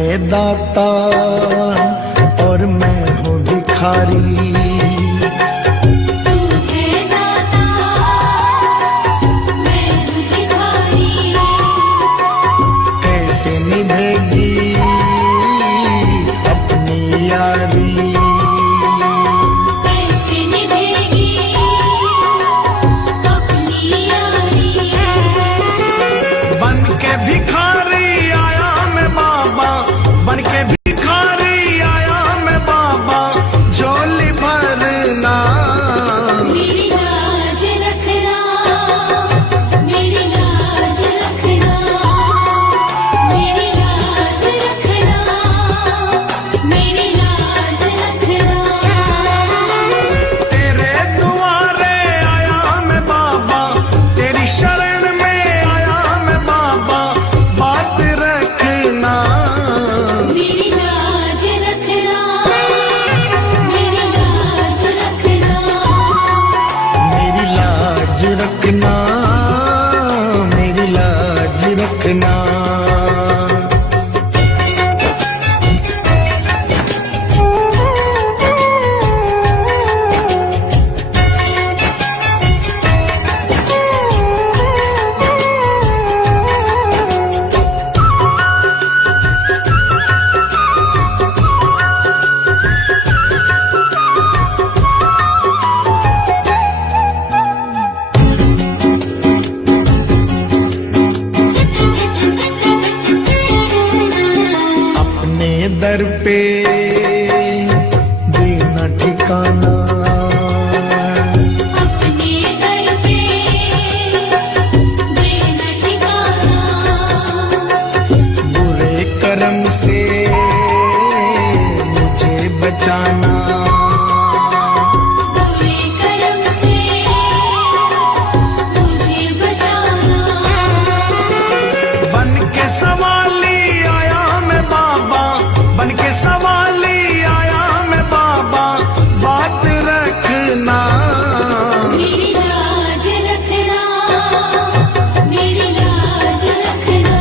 है दाता और मैं हूँ भिखारी। कैसे निभेगी अपनी यारी, कैसे निभेगी अपनी यारी। बन के भिखारी आया मैं बाबा, बन के भिखारी आया मैं बाबा, झोली भरना मेरी लाज रखना, मेरी लाज रखना, मेरी लाज रखना, मेरी लाज रखना। तेरे दुआरे आया मैं बाबा, तेरी शरण में आया मैं बाबा, बात रखना मेरी लाज रखना, मेरी लाज रखना। मेरी लाज रखना, मेरी लाज रखना। अपने दर पे देना ठिकाना, अपने दर पे देना ठिकाना। बुरे कर्म से मुझे बचाना, बुरे कर्म से मुझे बचाना। बन के सवाली आया मैं बाबा, बन के सवाली आया मैं बाबा, बात रखना मेरी लाज रखना, मेरी लाज रखना,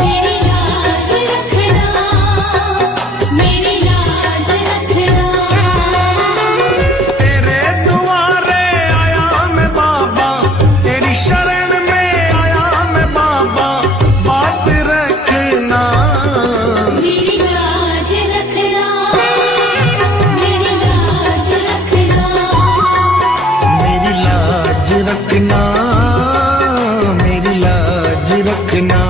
मेरी लाज रखना, मेरी लाज रखना। तेरे दुआरे आया मैं बाबा, तेरी शरण में आया मैं बाबा, बात रखना मेरी लाज रखना, मेरी लाज रखना। मेरी लाज रखना, मेरी लाज रखना।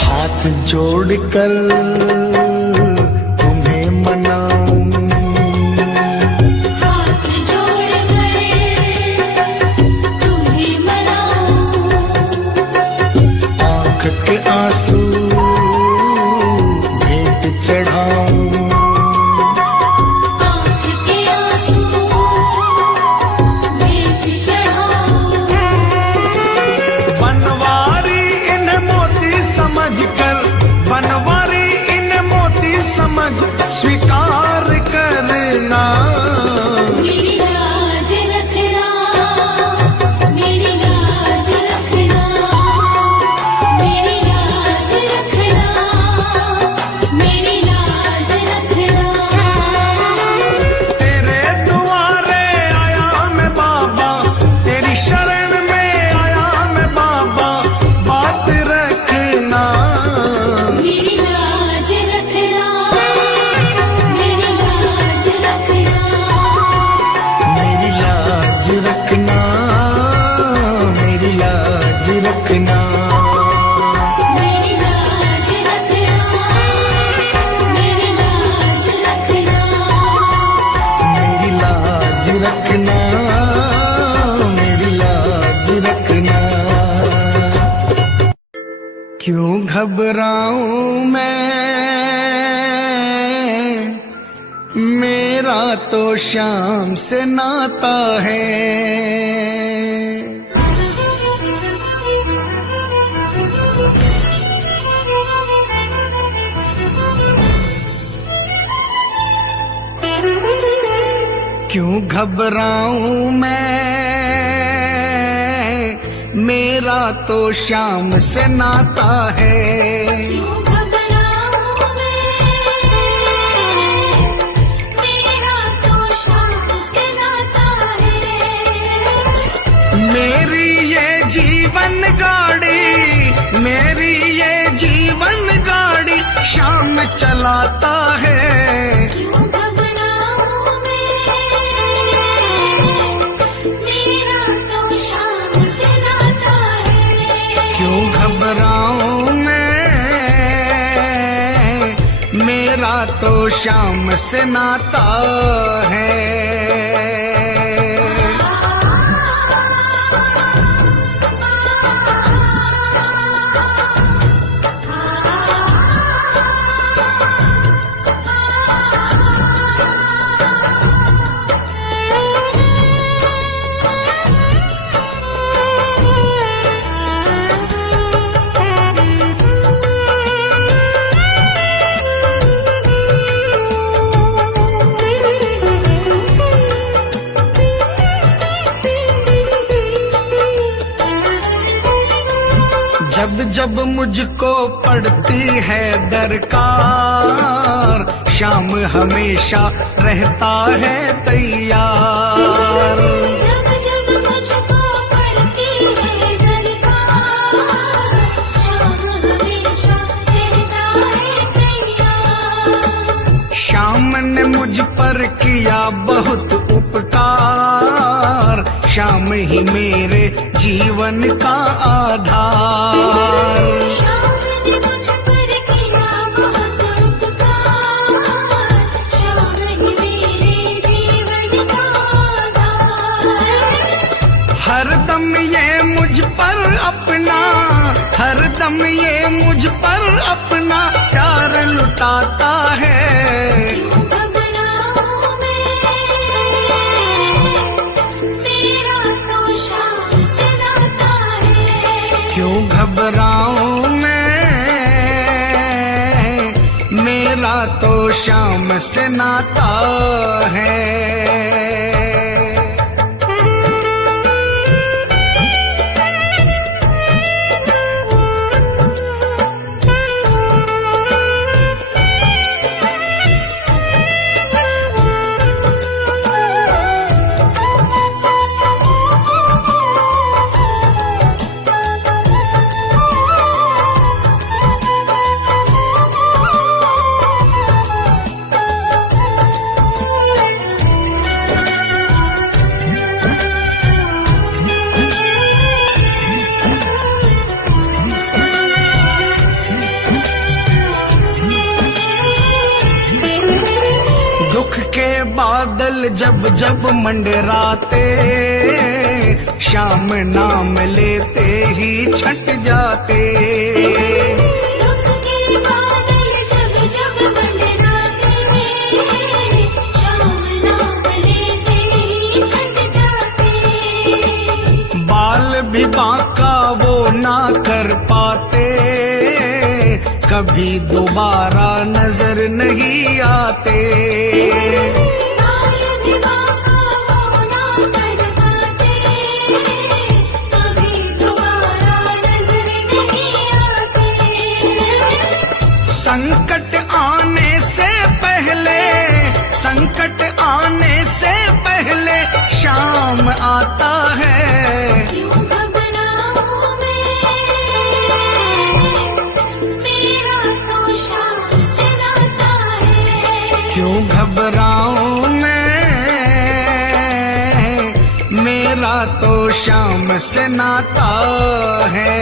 हाथ जोड़कर तुम्हें मनाऊं, हाथ जोड़कर तुम्हें मनाऊं। आंख के आंसू भेंट चढ़ाऊं, आँख के आंसू भेंट चढ़ाऊं। बनवारी इन मोती समझकर, बनवारी इन घबराऊं मैं, मेरा तो शाम से नाता है। क्यों घबराऊं मैं, मेरा तो शाम से नाता है। क्यों घबराऊं मैं, मेरा तो शाम से नाता है। मेरी ये जीवन गाड़ी, मेरी ये जीवन गाड़ी शाम चलाता है। क्यों घबराऊं मैं, मेरा तो शाम से नाता है। क्यों घबराऊं मैं, मेरा तो शाम से नाता है। जब जब मुझको पड़ती है दरकार, शाम हमेशा रहता है तैयार। जब जब मुझको पड़ती है दरकार, शाम हमेशा रहता है तैयार। शाम ने मुझ पर किया बहुत उपकार, शाम ही मेरे जीवन का आधार। शाम ने मुझ पर किया बहुत उपकार, शाम ही मेरे जीवन का आधार। हरदम ये मुझ पर अपना, हरदम ये मुझ पर अपना प्यार लुटाता है। क्यों घबराऊं मैं, मेरा तो शाम से नाता है। क्यों घबराऊं मैं, मेरा तो शाम से नाता है। दुख के बादल जब जब मंडराते, शाम नाम लेते ही छट जाते। दुख के बादल जब जब मंडराते, शाम नाम लेते ही छट जाते। बाल भी बांका वो ना कर पाते, कभी दोबारा नजर नहीं आते। बाल भी बांका वो ना कर पाते, कभी दोबारा नजर नहीं आते। संकट आने से पहले, संकट आने से पहले शाम आता है। क्यों घबराऊं मैं, मेरा तो शाम से नाता है। क्यों घबराऊं मैं, मेरा तो शाम से नाता है।